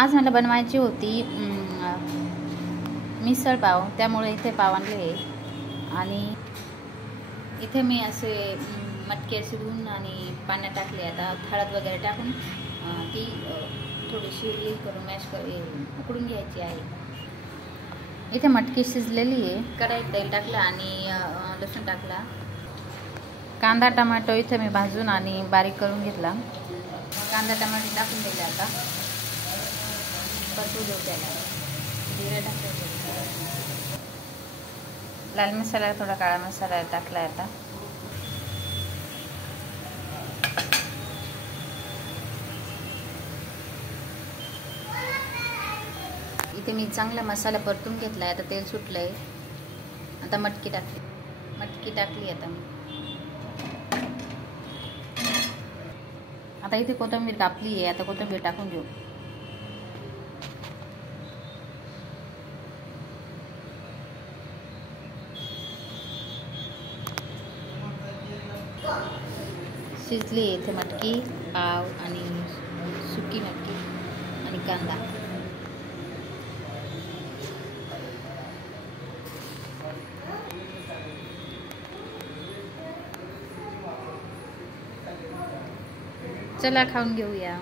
आज मला बनवायची होती मिसळ पाव, त्यामुळे इथे पाव आणले आणि इथे मी असे मटके असे धुवून आणि पाण्यात टाकले. आता हळद वगैरे टाकून ती थोडीशी हे करून उकडून घ्यायची आहे. इथे मटकी शिजलेली आहे. कढईत तेल टाकलं आणि लसूण टाकला. कांदा टमाटो इथे मी भाजून आणि बारीक करून घेतला. कांदा टमाटो टाकून दिले. आता परतू देऊ त्याला. जिरे टाकले, लाल मसाला थोडा काळा मसाला टाकला. आता इथे मी चांगला मसाला परतून घेतला आहे. आता तेल सुटलं आहे. आता मटकी टाकली. आता इथे कोथिंबीर कापली आहे. आता कोथिंबीर टाकून घेऊ. शिजली इथे मटकी, पाव आणि सुकी मटकी आणि कांदा. चला खाऊन घेऊया.